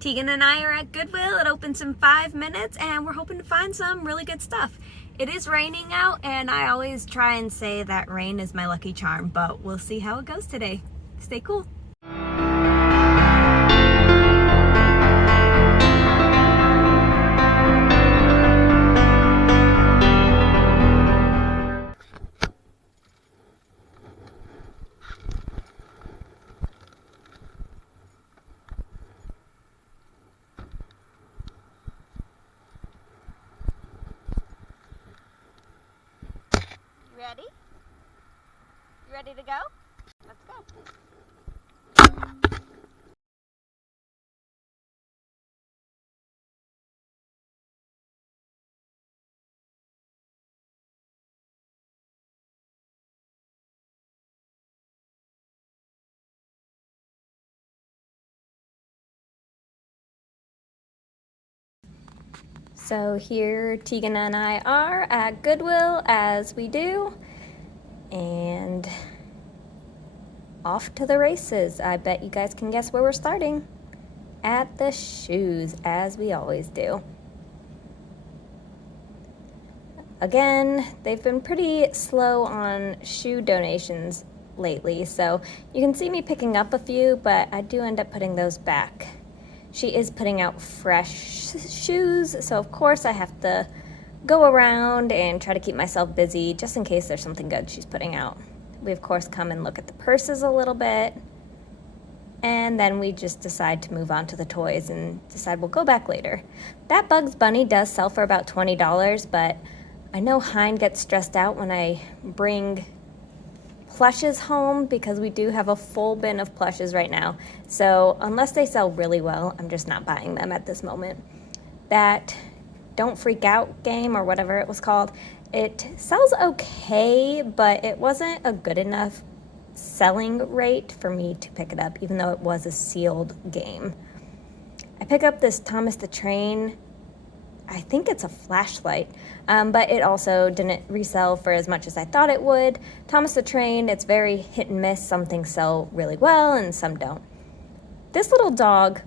Tegan and I are at Goodwill. It opens in 5 minutes and we're hoping to find some really good stuff. It is raining out and I always try and say that rain is my lucky charm, but we'll see how it goes today. Stay cool. Ready? You ready to go? Let's go. So here Tegan and I are at Goodwill as we do, and off to the races. I bet you guys can guess where we're starting. At the shoes, as we always do. Again, they've been pretty slow on shoe donations lately, so you can see me picking up a few, but I do end up putting those back. She is putting out fresh shoes, so of course I have to go around and try to keep myself busy just in case there's something good she's putting out. We of course come and look at the purses a little bit, and then we just decide to move on to the toys and decide we'll go back later. That Bugs Bunny does sell for about $20, but I know Hein gets stressed out when I bring plushes home because we do have a full bin of plushes right now. So unless they sell really well, I'm just not buying them at this moment. That Don't Freak Out game, or whatever it was called, it sells okay, but it wasn't a good enough selling rate for me to pick it up, even though it was a sealed game. I pick up this Thomas the Train. I think it's a flashlight, but it also didn't resell for as much as I thought it would. Thomas the Train, it's very hit and miss. Some things sell really well and some don't. This little dog,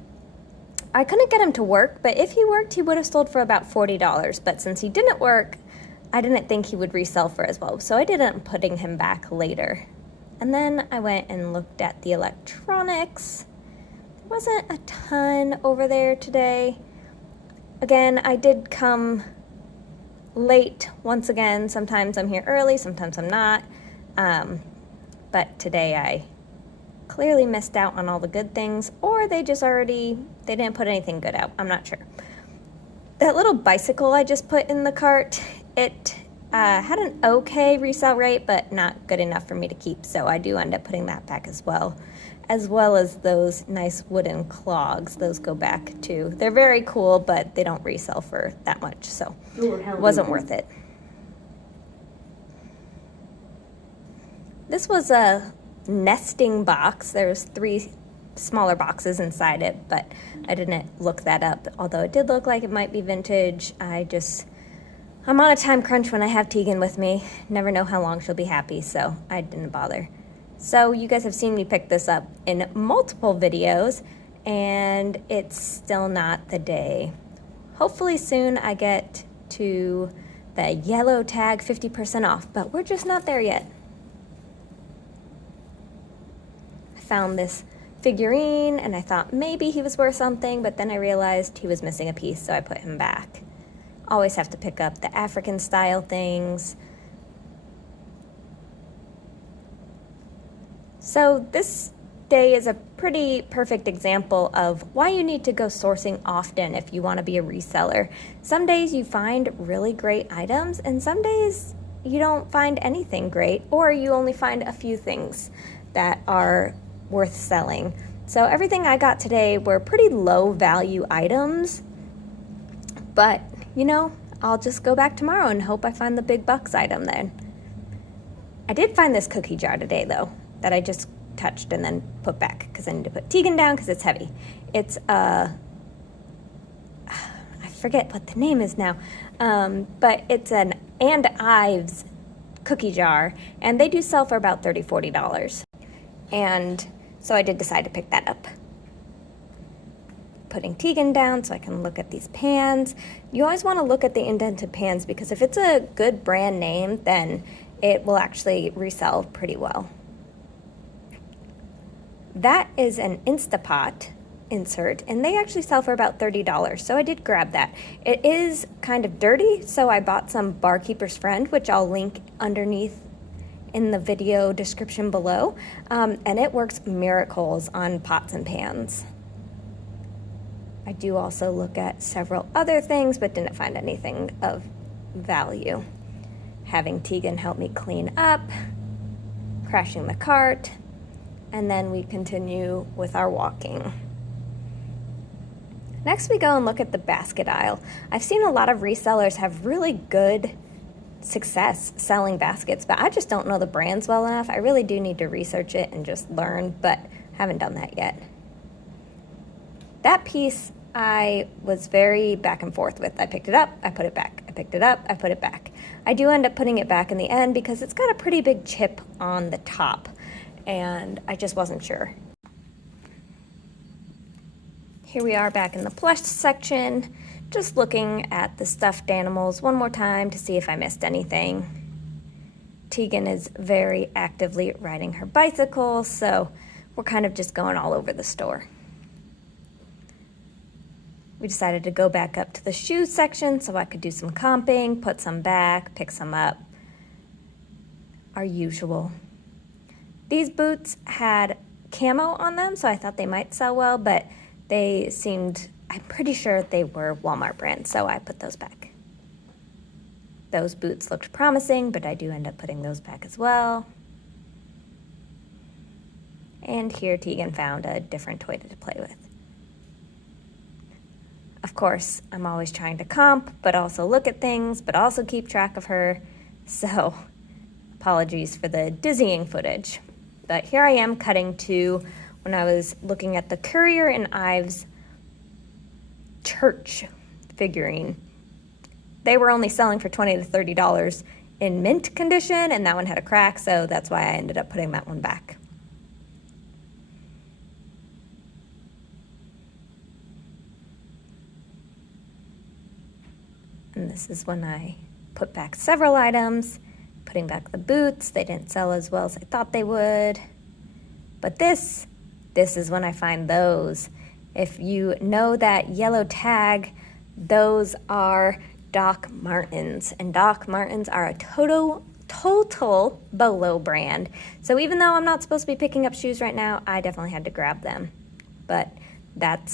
I couldn't get him to work, but if he worked, he would have sold for about $40. But since he didn't work, I didn't think he would resell for as well, so I did end up putting him back later. And then I went and looked at the electronics. There wasn't a ton over there today. Again, I did come late once again. Sometimes I'm here early, sometimes I'm not. But today I clearly missed out on all the good things, or they didn't put anything good out. I'm not sure. That little bicycle I just put in the cart, it had an okay resale rate, but not good enough for me to keep. So I do end up putting that back as well as those nice wooden clogs. Those go back too. They're very cool, but they don't resell for that much, so it wasn't worth it. This was a nesting box. There was 3 smaller boxes inside it, but I didn't look that up, although it did look like it might be vintage. I'm on a time crunch when I have Tegan with me. Never know how long she'll be happy, so I didn't bother. So you guys have seen me pick this up in multiple videos, and it's still not the day. Hopefully soon I get to the yellow tag 50% off, but we're just not there yet. I found this figurine and I thought maybe he was worth something, but then I realized he was missing a piece, so I put him back. Always have to pick up the African style things. So this day is a pretty perfect example of why you need to go sourcing often if you want to be a reseller. Some days you find really great items, and some days you don't find anything great, or you only find a few things that are worth selling. So everything I got today were pretty low value items, but you know, I'll just go back tomorrow and hope I find the big bucks item then. I did find this cookie jar today though, that I just touched and then put back because I need to put Tegan down because it's heavy. It's I forget what the name is now, but it's an And Ives cookie jar, and they do sell for about $30-$40. And so I did decide to pick that up. putting Tegan down so I can look at these pans. You always want to look at the indented pans because if it's a good brand name, then it will actually resell pretty well. That is an Instapot insert, and they actually sell for about $30, so I did grab that. It is kind of dirty, so I bought some Barkeeper's Friend, which I'll link underneath in the video description below, and it works miracles on pots and pans. I do also look at several other things, but didn't find anything of value. Having Tegan help me clean up, crashing the cart, and then we continue with our walking. Next we go and look at the basket aisle. I've seen a lot of resellers have really good success selling baskets, but I just don't know the brands well enough. I really do need to research it and just learn, but haven't done that yet. That piece I was very back and forth with. I picked it up, I put it back. I picked it up, I put it back. I do end up putting it back in the end because it's got a pretty big chip on the top, and I just wasn't sure. Here we are back in the plush section, just looking at the stuffed animals one more time to see if I missed anything. Tegan is very actively riding her bicycle, so we're kind of just going all over the store. We decided to go back up to the shoe section so I could do some comping, put some back, pick some up. Our usual. These boots had camo on them, so I thought they might sell well, but they seemed, I'm pretty sure they were Walmart brand, so I put those back. Those boots looked promising, but I do end up putting those back as well. And here Tegan found a different toy to play with. Of course, I'm always trying to comp, but also look at things, but also keep track of her. So, apologies for the dizzying footage. But here I am cutting to when I was looking at the Currier and Ives church figurine. They were only selling for $20 to $30 in mint condition, and that one had a crack, so that's why I ended up putting that one back. And this is when I put back several items, putting back the boots. They didn't sell as well as I thought they would. But this is when I find those. If you know that yellow tag, those are Doc Martens. And Doc Martens are a total BOLO brand. So even though I'm not supposed to be picking up shoes right now, I definitely had to grab them. But that's...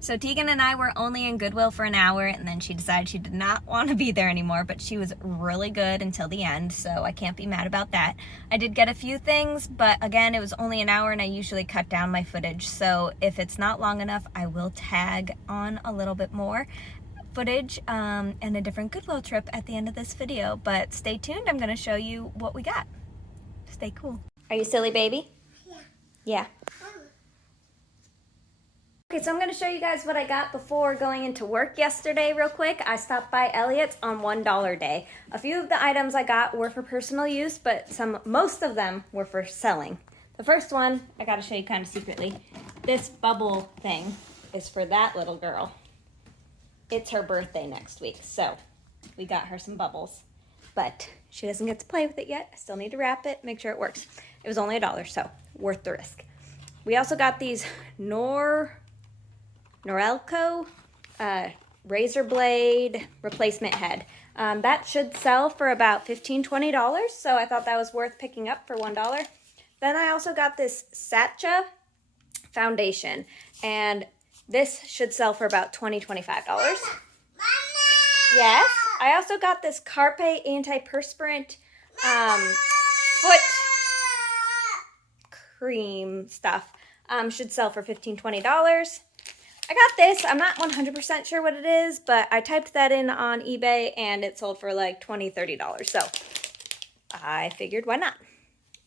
So Tegan and I were only in Goodwill for an hour, and then she decided she did not want to be there anymore, but she was really good until the end, so I can't be mad about that. I did get a few things, but again, it was only an hour, and I usually cut down my footage, so if it's not long enough, I will tag on a little bit more footage and a different Goodwill trip at the end of this video, but stay tuned. I'm going to show you what we got. Stay cool. Are you silly, baby? Yeah. Yeah. Okay, so I'm going to show you guys what I got before going into work yesterday real quick. I stopped by Elliott's on $1 day. A few of the items I got were for personal use, but most of them were for selling. The first one, I got to show you kind of secretly. This bubble thing is for that little girl. It's her birthday next week, so we got her some bubbles. But she doesn't get to play with it yet. I still need to wrap it, make sure it works. It was only $1, so worth the risk. We also got these Norelco razor blade replacement head. That should sell for about $15, $20, so I thought that was worth picking up for $1. Then I also got this Satcha foundation, and this should sell for about $20, $25. Mama! Yes. I also got this Carpe antiperspirant foot cream stuff. Should sell for $15, $20. I got this. I'm not 100% sure what it is, but I typed that in on eBay and it sold for like $20, $30. So I figured why not.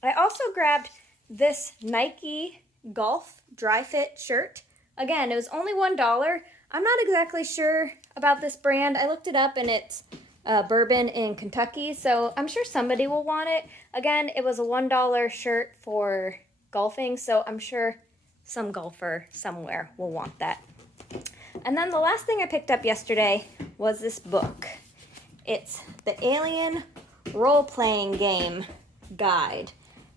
I also grabbed this Nike Golf Dry Fit shirt. Again, it was only $1. I'm not exactly sure about this brand. I looked it up and it's bourbon in Kentucky, so I'm sure somebody will want it. Again, it was a $1 shirt for golfing, so I'm sure some golfer somewhere will want that. And then the last thing I picked up yesterday was this book. It's the Alien Role-Playing Game Guide.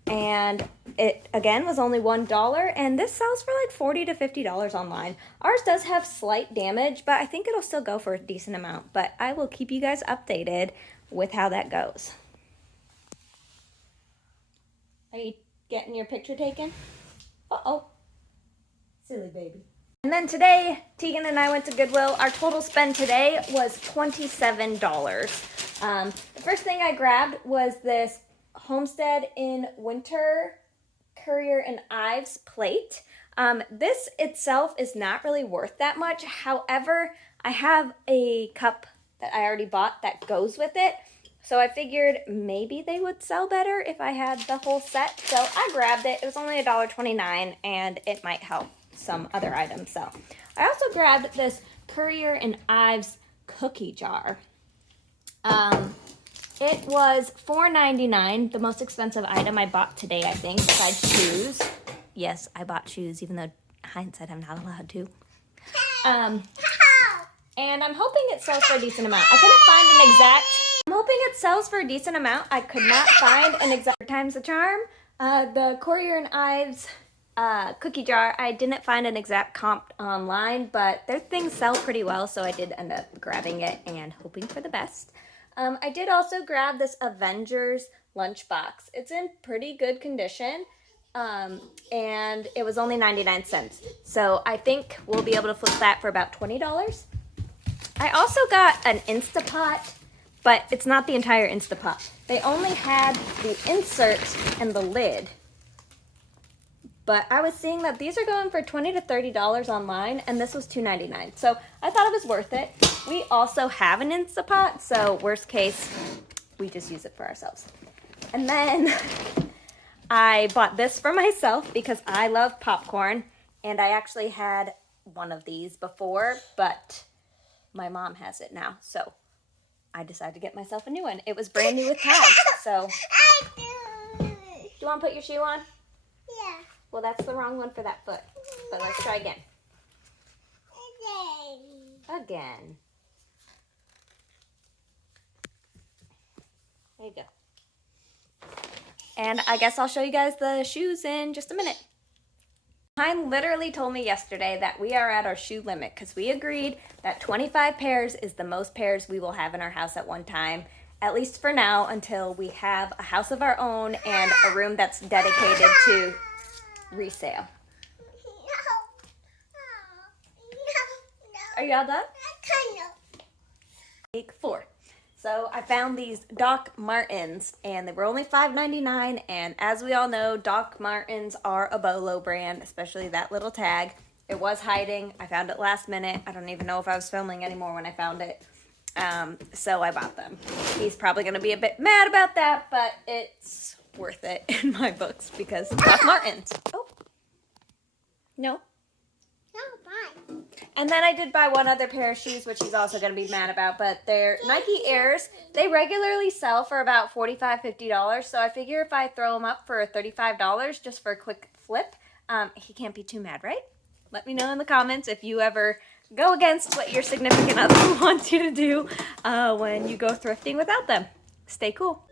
And it, again, was only $1, and this sells for like $40 to $50 online. Ours does have slight damage, but I think it'll still go for a decent amount. But I will keep you guys updated with how that goes. Are you getting your picture taken? Uh-oh. Silly baby. And then today, Tegan and I went to Goodwill. Our total spend today was $27. The first thing I grabbed was this Homestead in Winter Currier and Ives plate. This itself is not really worth that much. However, I have a cup that I already bought that goes with it. So I figured maybe they would sell better if I had the whole set. So I grabbed it. It was only $1.29 and it might help some other items. So I also grabbed this Currier and Ives cookie jar. It was $4.99, the most expensive item I bought today, I think, besides shoes. Yes, I bought shoes, even though hindsight I'm not allowed to. And I'm hoping it sells for a decent amount. I couldn't find an exact... I'm hoping it sells for a decent amount. I could not find an exact times the charm. The Currier and Ives cookie jar, I didn't find an exact comp online, but their things sell pretty well, so I did end up grabbing it and hoping for the best. I did also grab this Avengers Lunchbox. It's in pretty good condition, and it was only 99 cents. So I think we'll be able to flip that for about $20. I also got an Instapot, but it's not the entire Instapot. They only had the insert and the lid. But I was seeing that these are going for $20 to $30 online, and this was $2.99. So I thought it was worth it. We also have an Instapot, so worst case, we just use it for ourselves. And then I bought this for myself because I love popcorn, and I actually had one of these before, but my mom has it now, so I decided to get myself a new one. It was brand new with tags, so. Do you want to put your shoe on? Yeah. Well, that's the wrong one for that foot, but let's try again. Again. There you go. And I guess I'll show you guys the shoes in just a minute. Hein literally told me yesterday that we are at our shoe limit because we agreed that 25 pairs is the most pairs we will have in our house at one time, at least for now, until we have a house of our own and a room that's dedicated to resale. Are you all done? Week 4. So I found these Doc Martens, and they were only $5.99, and as we all know, Doc Martens are a Bolo brand, especially that little tag. It was hiding. I found it last minute. I don't even know if I was filming anymore when I found it. So I bought them. He's probably going to be a bit mad about that, but it's worth it in my books because it's Doc Martens. Oh. No? No, bye. And then I did buy one other pair of shoes, which he's also going to be mad about, but they're Nike Airs. They regularly sell for about $45, $50, so I figure if I throw them up for $35 just for a quick flip, he can't be too mad, right? Let me know in the comments if you ever go against what your significant other wants you to do when you go thrifting without them. Stay cool.